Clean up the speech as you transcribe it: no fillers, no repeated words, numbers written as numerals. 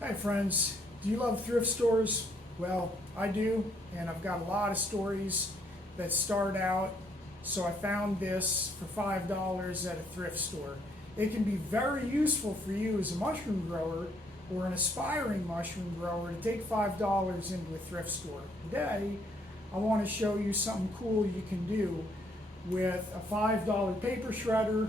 Hi friends, do you love thrift stores? Well, I do, and I've got a lot of stories that start out. So I found this for $5 at a thrift store. It can be very useful for you as a mushroom grower or an aspiring mushroom grower to take $5 into a thrift store. Today, I want to show you something cool you can do with a $5 paper shredder